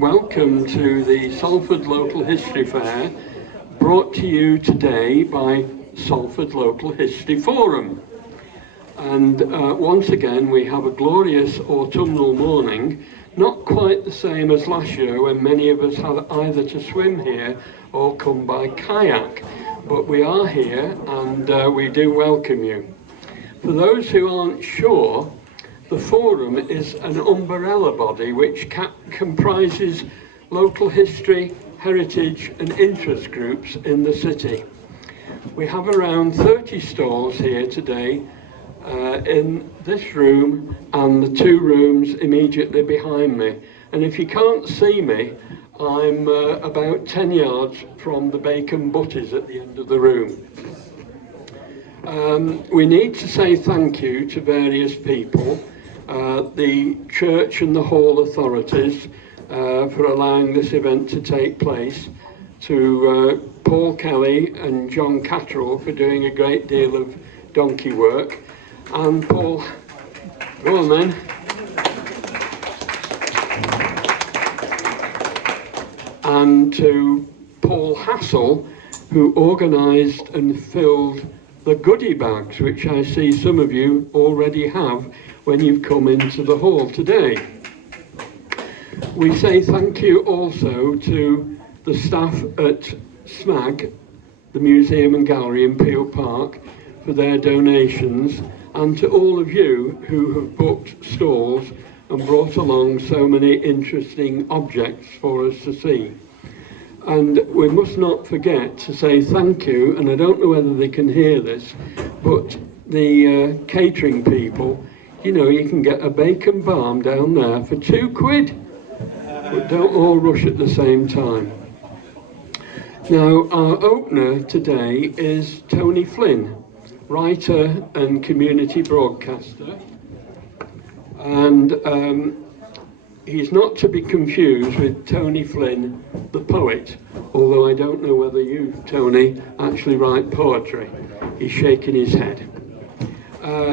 welcome to the Salford Local History Fair, brought to you today by Salford Local History Forum. And once again we have a glorious autumnal morning, not quite the same as last year when many of us had either to swim here or come by kayak, but we are here and we do welcome you. For those who aren't sure, the Forum is an umbrella body which comprises local history, heritage and interest groups in the city. We have around 30 stalls here today in this room and the two rooms immediately behind me. And if you can't see me, I'm about 10 yards from the bacon butties at the end of the room. We need to say thank you to various people. The church and the hall authorities for allowing this event to take place, to Paul Kelly and John Catterall for doing a great deal of donkey work, and Paul, go on then, and to Paul Hassel, who organised and filled the goodie bags, which I see some of you already have when you've come into the hall today. We say thank you also to the staff at SMAG, the Museum and Gallery in Peel Park, for their donations, and to all of you who have booked stalls and brought along so many interesting objects for us to see. And we must not forget to say thank you, and I don't know whether they can hear this, but the catering people, you know, you can get a bacon balm down there for £2, but don't all rush at the same time. Now, our opener today is Tony Flynn, writer and community broadcaster, and he's not to be confused with Tony Flynn, the poet, although I don't know whether you, Tony, actually write poetry. He's shaking his head.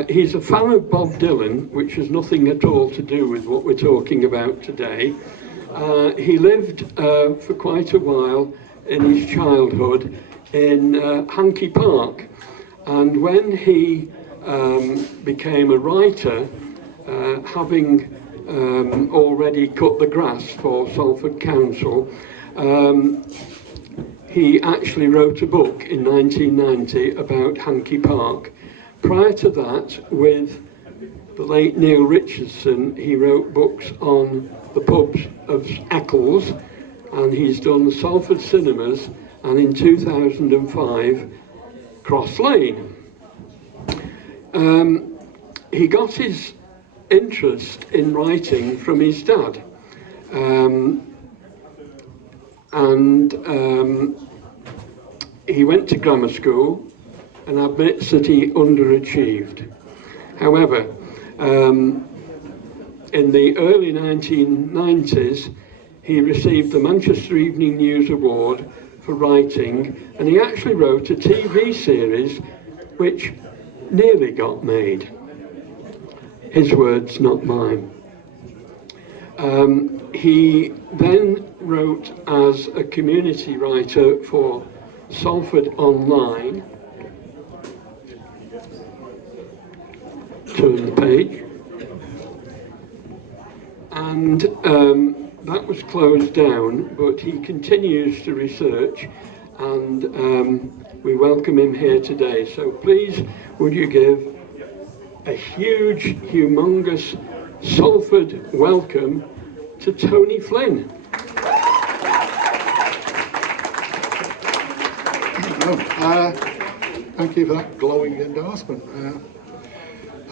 He's a fan of Bob Dylan, which has nothing at all to do with what we're talking about today. He lived for quite a while in his childhood in Hankey Park, and when he became a writer, having already cut the grass for Salford Council, he actually wrote a book in 1990 about Hankey Park. Prior to that, with the late Neil Richardson, he wrote books on the pubs of Eccles, and he's done the Salford Cinemas, and in 2005, Cross Lane. He got his interest in writing from his dad, he went to grammar school and admits that he underachieved. However, in the early 1990s, he received the Manchester Evening News Award for writing, and he actually wrote a TV series which nearly got made. His words, not mine. He then wrote as a community writer for Salford Online. Turn the page. And that was closed down, but he continues to research, and we welcome him here today. So please, would you give a huge, humongous Salford welcome to Tony Flynn. Thank you for that glowing endorsement.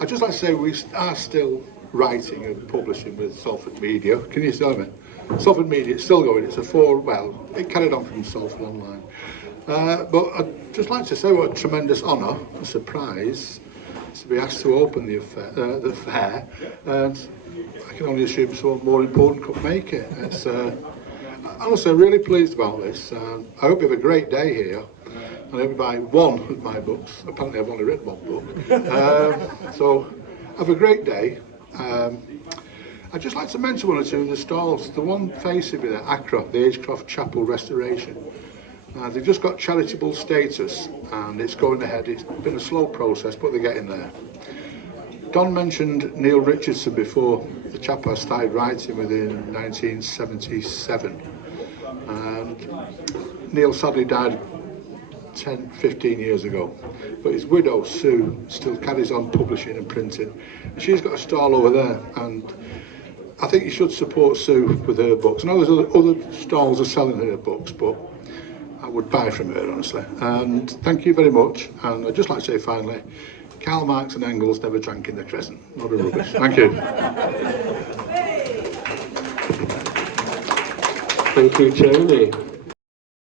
I'd just like to say we are still writing and publishing with Salford Media. Can you see me? Salford Media, it's still going. It's it carried on from Salford Online. But I'd just like to say what a tremendous honour, a surprise, to be asked to open the fair, and I can only assume someone more important could make it. I'm also really pleased about this. I hope you have a great day here, and I hope you buy one of my books. Apparently I've only written one book. So have a great day. I'd just like to mention one or two of the stalls. The one facing me there, Accra, the Agecroft Chapel Restoration. They've just got charitable status and it's going ahead. It's been a slow process, but they're getting there. Don mentioned Neil Richardson before, the chap I started writing with in 1977. And Neil sadly died 10, 15 years ago. But his widow, Sue, still carries on publishing and printing. And she's got a stall over there, and I think you should support Sue with her books. I know there's other stalls are selling her books, but I would buy from her, honestly. And thank you very much. And I'd just like to say finally, Karl Marx and Engels never drank in the Crescent. Not a rubbish. Thank you. Thank you, Tony.